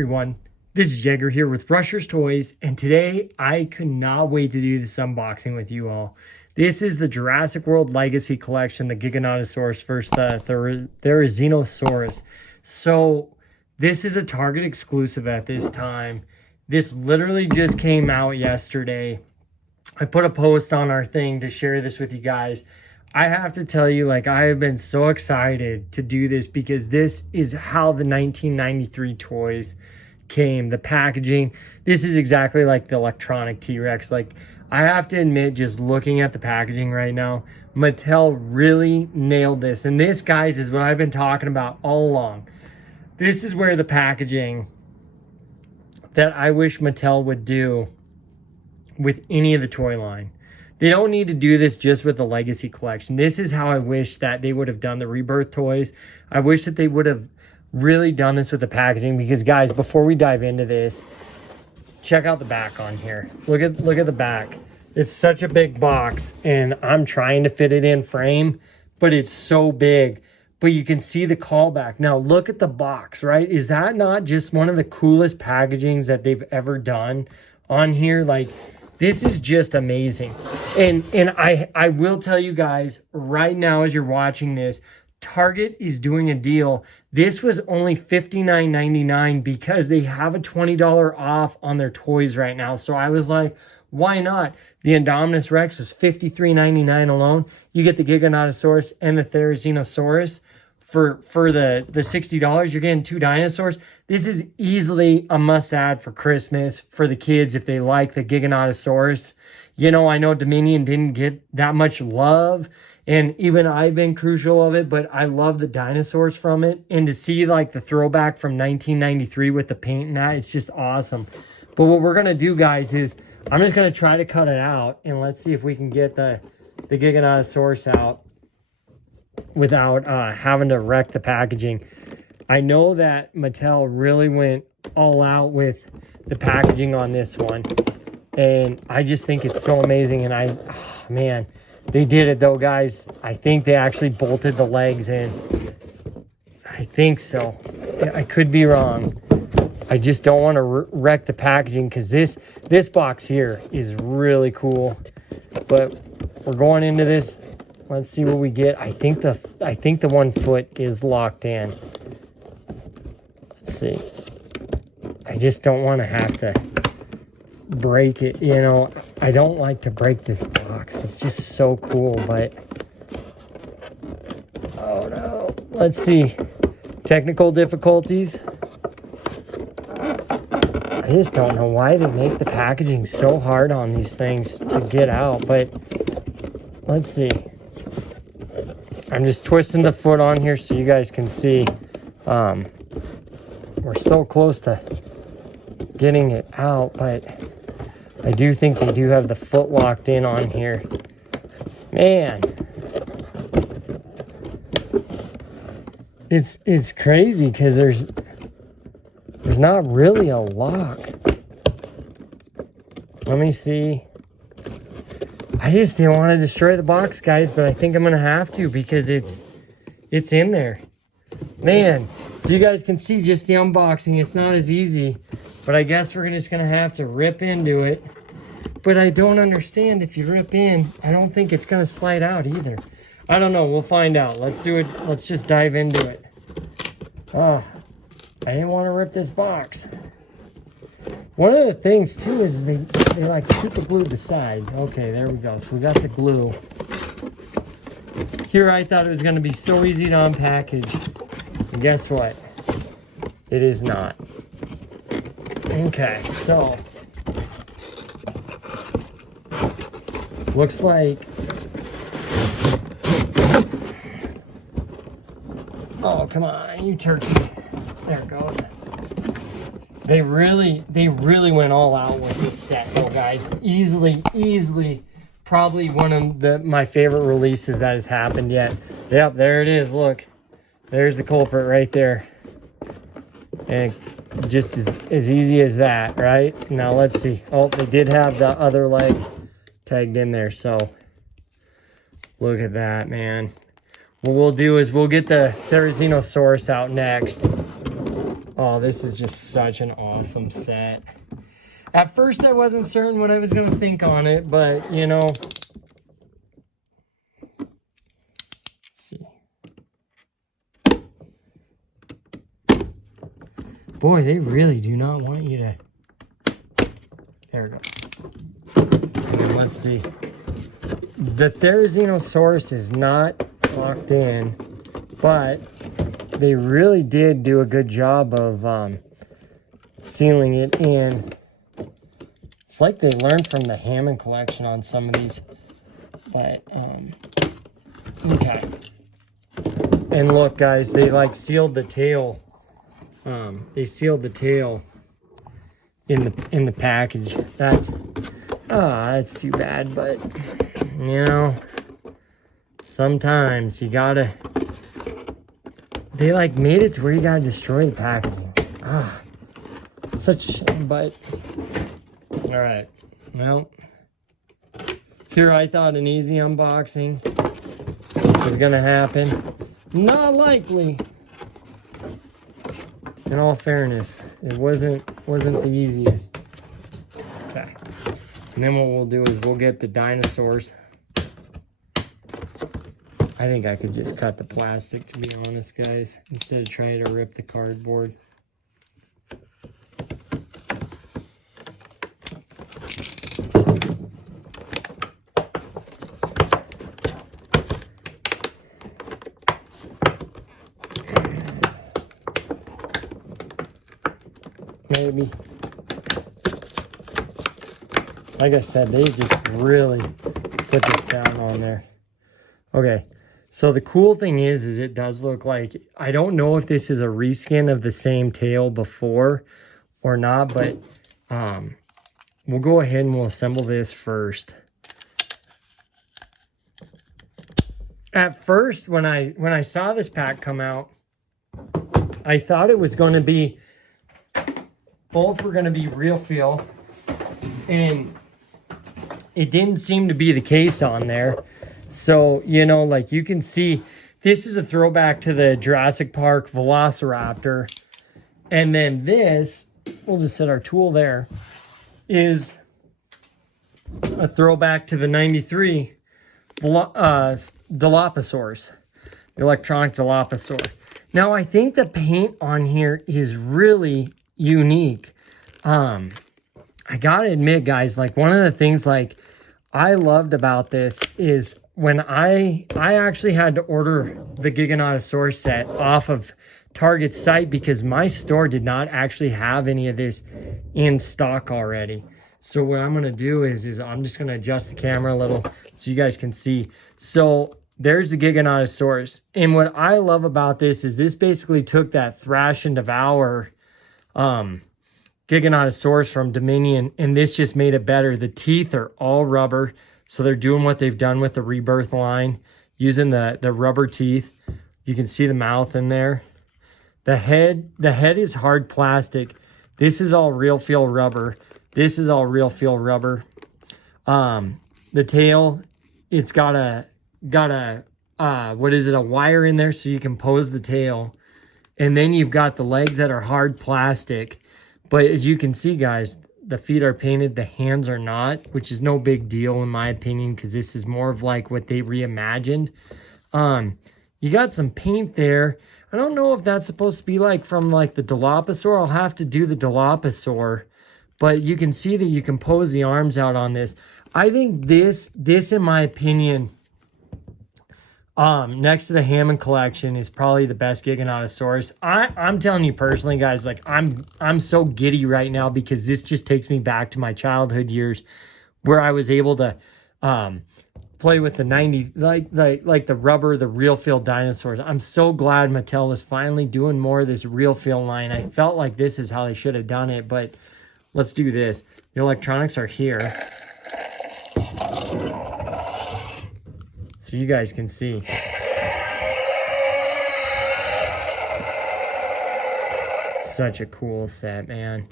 everyone, this is Jagger here with Rusher's Toys, and today I could not wait to do this unboxing with you all. This is the Jurassic World Legacy Collection, the Giganotosaurus versus the Therizinosaurus. So this is a Target exclusive at this time. This literally just came out yesterday. I put a post on our thing to share this with you guys. I have to tell you, like, I have been so excited to do this because this is how the 1993 toys came. The packaging, this is exactly like the electronic T-Rex. Like, I have to admit, just looking at the packaging right now, Mattel really nailed this. And this, guys, is what I've been talking about all along. This is where the packaging that I wish Mattel would do with any of the toy line. They don't need to do this just with the Legacy Collection. This is how I wish that they would have done the Rebirth toys. I wish that they would have really done this with the packaging because, guys, before we dive into this, check out the back on here. Look at the back. It's such a big box, and I'm trying to fit it in frame, but it's so big. But you can see the callback. Now, look at the box, right? Is that not just one of the coolest packagings that they've ever done on here? Like, this is just amazing. And I will tell you guys right now as you're watching this, Target is doing a deal. This was only $59.99 because they have a $20 off on their toys right now. So I was like, why not? The Indominus Rex was $53.99 alone. You get the Giganotosaurus and the Therizinosaurus. For the $60, you're getting 2 dinosaurs. This is easily a must-add for Christmas for the kids if they like the Giganotosaurus. You know, I know Dominion didn't get that much love, and even I've been crucial of it, but I love the dinosaurs from it. And to see, like, the throwback from 1993 with the paint and that, it's just awesome. But what we're going to do, guys, is I'm just going to try to cut it out, and let's see if we can get the Giganotosaurus out without having to wreck the packaging. I know that Mattel really went all out with the packaging on this one, and I just think it's so amazing. And man, they did it though, guys. I think they actually bolted the legs in. I think so. I could be wrong. I just don't want to wreck the packaging because this box here is really cool. But we're going into this. Let's see what we get. I think the 1 foot is locked in. Let's see. I just don't want to have to break it. You know, I don't like to break this box. It's just so cool, but oh no. Let's see. Technical difficulties. I just don't know why they make the packaging so hard on these things to get out, but let's see. I'm just twisting the foot on here so you guys can see. We're so close to getting it out, but I do think they do have the foot locked in on here. Man, it's crazy because there's not really a lock. Let me see. I just didn't want to destroy the box, guys, but I think I'm going to have to because it's in there. Man, so you guys can see just the unboxing. It's not as easy, but I guess we're just going to have to rip into it. But I don't understand if you rip in, I don't think it's going to slide out either. I don't know. We'll find out. Let's do it. Let's just dive into it. Oh, I didn't want to rip this box. One of the things, too, is they like super glued the side. Okay, there we go. So we got the glue. Here I thought it was going to be so easy to unpackage. And guess what? It is not. Okay, so looks like, oh, come on, you turkey. There it goes. They really went all out with this set, though, guys. Easily, probably one of my favorite releases that has happened yet. Yep, there it is. Look, there's the culprit right there, and just as easy as that, right? Now let's see. Oh, they did have the other leg tagged in there, so look at that, man. What we'll do is we'll get the Therizinosaurus out next. Oh, this is just such an awesome set. At first, I wasn't certain what I was going to think on it, but, you know, let's see. Boy, they really do not want you to... There we go. And then let's see. The Therizinosaurus is not locked in, but they really did do a good job of sealing it in. It's like they learned from the Hammond collection on some of these. But, okay. And look, guys, they like sealed the tail. They sealed the tail in the package. That's too bad, but you know, sometimes you gotta, they like made it to where you gotta destroy the packaging. Such a shame, but all right. Well, here I thought an easy unboxing was gonna happen. Not likely. In all fairness, it wasn't the easiest. Okay. And then what we'll do is we'll get the dinosaurs. I think I could just cut the plastic, to be honest, guys, instead of trying to rip the cardboard. Maybe. Like I said, they just really put this down on there. Okay, so the cool thing is it does look like, I don't know if this is a reskin of the same tail before or not, but we'll go ahead and we'll assemble this first. At first, when I saw this pack come out, I thought it was going to be, both were going to be real feel, and it didn't seem to be the case on there. So, you know, like you can see, this is a throwback to the Jurassic Park Velociraptor. And then this, we'll just set our tool there, is a throwback to the 93 Dilophosaurus, the electronic Dilophosaur. Now, I think the paint on here is really unique. I gotta admit, guys, like one of the things like I loved about this is when I actually had to order the Giganotosaurus set off of Target's site because my store did not actually have any of this in stock already. So what I'm gonna do is I'm just gonna adjust the camera a little so you guys can see. So there's the Giganotosaurus, and what I love about this is this basically took that Thrash and Devour Giganotosaurus from Dominion, and this just made it better. The teeth are all rubber, so they're doing what they've done with the Rebirth line, using the rubber teeth. You can see the mouth in there. The head is hard plastic. This is all real feel rubber. This is all real feel rubber. The tail, it's got a what is it, a wire in there so you can pose the tail. And then you've got the legs that are hard plastic. But as you can see, guys, the feet are painted, the hands are not, which is no big deal in my opinion, because this is more of like what they reimagined. You got some paint there. I don't know if that's supposed to be like from like the Dilophosaur. I'll have to do the Dilophosaur. But you can see that you can pose the arms out on this. I think this in my opinion, next to the Hammond collection, is probably the best Giganotosaurus. I'm telling you personally, guys, like I'm so giddy right now because this just takes me back to my childhood years where I was able to play with the 90, like the rubber, the real feel dinosaurs. I'm so glad Mattel is finally doing more of this real feel line. I felt like this is how they should have done it, but let's do this. The electronics are here, so you guys can see. Such a cool set, man.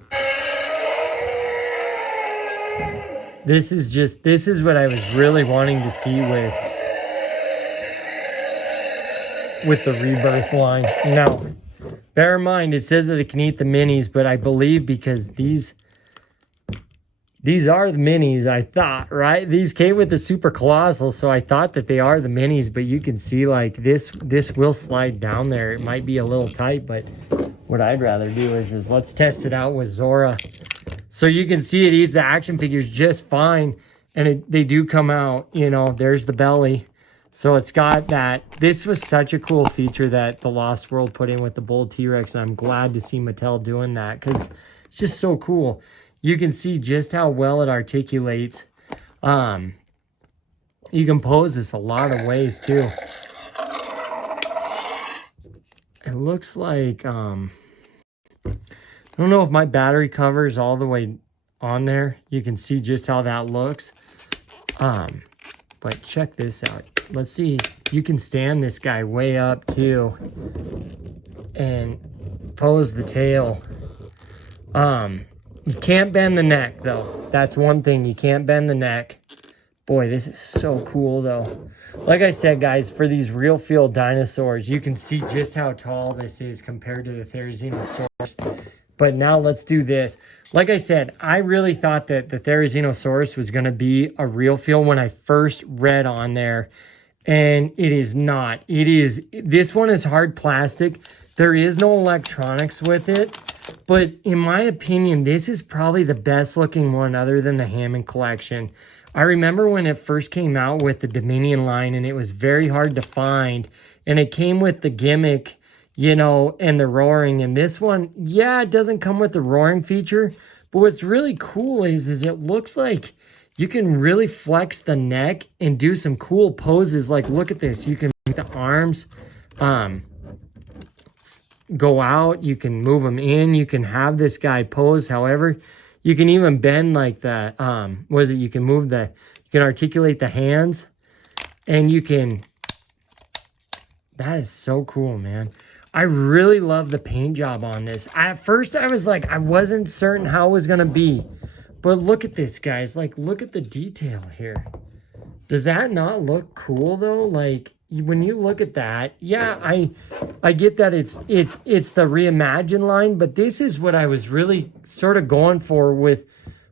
This is what I was really wanting to see with the Rebirth line. Now, Bear in mind, it says that it can eat the minis, but I believe because these are the minis, I thought, right? These came with the super colossal, so I thought that they are the minis, but you can see like this will slide down there. It might be a little tight, but what I'd rather do is let's test it out with Zora. So you can see it eats the action figures just fine, and they do come out, you know, there's the belly. So it's got that. This was such a cool feature that the Lost World put in with the Bull T-Rex, and I'm glad to see Mattel doing that because it's just so cool. You can see just how well it articulates. You can pose this a lot of ways too. It looks like, I don't know if my battery cover is all the way on there. You can see just how that looks. But check this out. Let's see. You can stand this guy way up too and pose the tail. You can't bend the neck though. That's one thing. You can't bend the neck. Boy, this is so cool though. Like I said, guys, for these real feel dinosaurs, you can see just how tall this is compared to the Therizinosaurus. But now let's do this. Like I said, I really thought that the Therizinosaurus was going to be a real feel when I first read on there. And it is not. This one is hard plastic. There is no electronics with it. But in my opinion, this is probably the best looking one other than the Hammond collection. I remember when it first came out with the Dominion line, and it was very hard to find. And it came with the gimmick, you know, and the roaring. And this one, yeah, it doesn't come with the roaring feature. But what's really cool is it looks like you can really flex the neck and do some cool poses. Like, look at this. You can make the arms go out. You can move them in. You can have this guy pose however. You can even bend like the, you can move you can articulate the hands. And you can, that is so cool, man. I really love the paint job on this. At first, I was like, I wasn't certain how it was going to be. But look at this, guys. Like, look at the detail here. Does that not look cool, though? Like, when you look at that, yeah, I get that it's the Reimagined line, but this is what I was really sort of going for with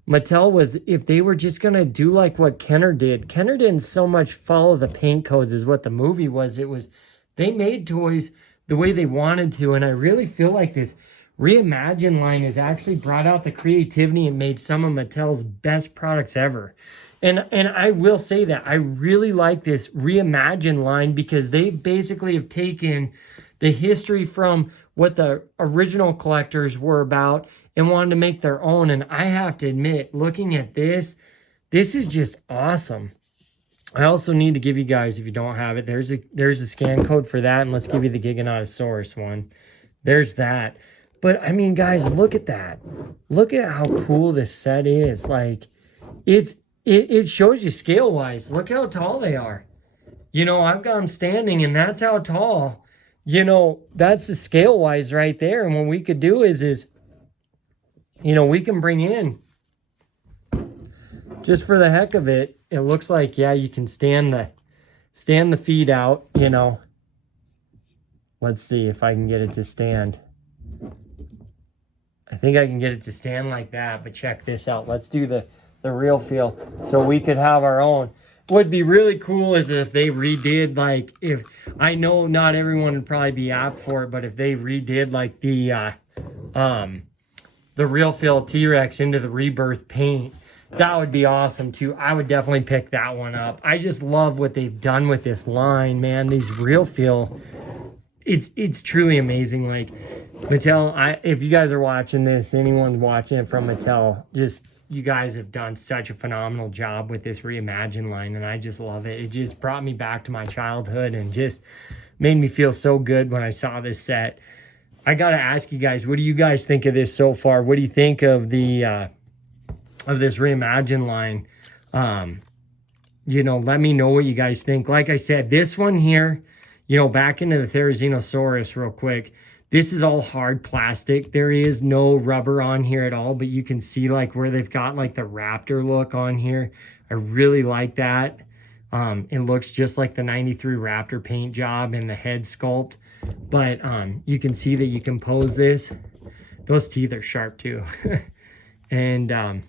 Mattel was if they were just going to do like what Kenner did. Kenner didn't so much follow the paint codes as what the movie was. It was, they made toys the way they wanted to, and I really feel like this Reimagined line has actually brought out the creativity and made some of Mattel's best products ever. And I will say that I really like this Reimagined line because they basically have taken the history from what the original collectors were about and wanted to make their own. And I have to admit, looking at this is just awesome. I also need to give you guys, if you don't have it, there's a scan code for that. And let's give you the Giganotosaurus one. There's that. But, I mean, guys, look at that. Look at how cool this set is. Like, it shows you scale-wise. Look how tall they are. You know, I've got them standing, and that's how tall. You know, that's the scale-wise right there. And what we could do is, you know, we can bring in, just for the heck of it, it looks like, yeah, you can stand the feet out, you know. Let's see if I can get it to stand. I think I can get it to stand like that, but check this out. Let's do the real feel so we could have our own. What would be really cool is if they redid, like, if, I know not everyone would probably be apt for it, but if they redid like the real feel T-Rex into the Rebirth paint, that would be awesome too. I would definitely pick that one up. I just love what they've done with this line, man. These real feel, it's truly amazing. Like, Mattel, if you guys are watching this, anyone's watching it from Mattel, just, you guys have done such a phenomenal job with this Reimagined line, and I just love it. It just brought me back to my childhood and just made me feel so good when I saw this set. I gotta ask you guys, what do you guys think of this so far? What do you think of the of this Reimagined line? You know, let me know what you guys think. Like I said, this one here, you know, back into the Therizinosaurus real quick. This is all hard plastic. There is no rubber on here at all, but you can see like where they've got like the raptor look on here. I really like that. It looks just like the 93 Raptor paint job and the head sculpt. But you can see that you can pose this. Those teeth are sharp too. And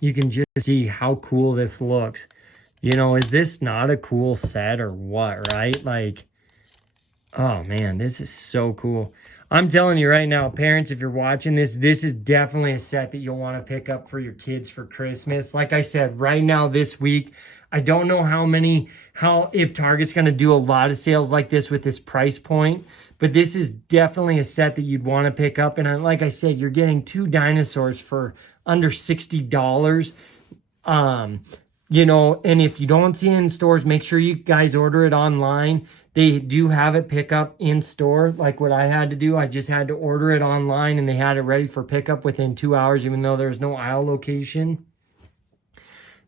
you can just see how cool this looks. You know, is this not a cool set or what, right? Like, oh man, this is so cool. I'm telling you right now, parents, if you're watching this, this is definitely a set that you'll want to pick up for your kids for Christmas. Like I said, right now this week, I don't know if Target's going to do a lot of sales like this with this price point, but this is definitely a set that you'd want to pick up. And like I said, you're getting 2 dinosaurs for under $60. You know, and if you don't see it in stores, make sure you guys order it online. They do have it pick up in store, like what I had to do. I just had to order it online, and they had it ready for pickup within 2 hours, even though there's no aisle location.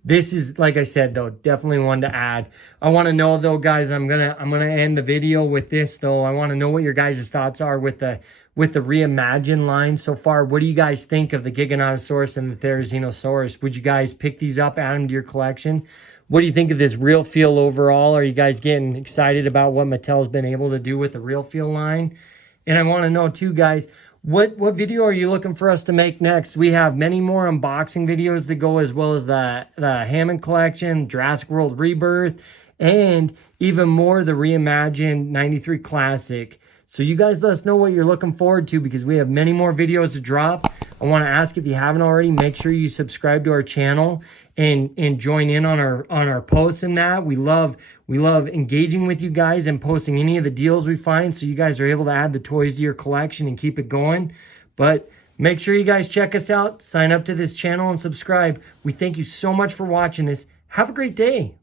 This is, like I said, though, definitely one to add. I want to know, though, guys, I'm gonna end the video with this, though. I want to know what your guys' thoughts are with the Reimagined line so far. What do you guys think of the Giganotosaurus and the Therizinosaurus? Would you guys pick these up, add them to your collection? What do you think of this Real Feel overall? Are you guys getting excited about what Mattel's been able to do with the Real Feel line? And I want to know, too, guys, what video are you looking for us to make next? We have many more unboxing videos to go, as well as the Hammond collection, Jurassic World Rebirth, and even more the Reimagined 93 Classic. So you guys let us know what you're looking forward to, because we have many more videos to drop. I want to ask, if you haven't already, make sure you subscribe to our channel and join in on our posts and that. We love engaging with you guys and posting any of the deals we find, so you guys are able to add the toys to your collection and keep it going. But make sure you guys check us out, sign up to this channel, and subscribe. We thank you so much for watching this. Have a great day.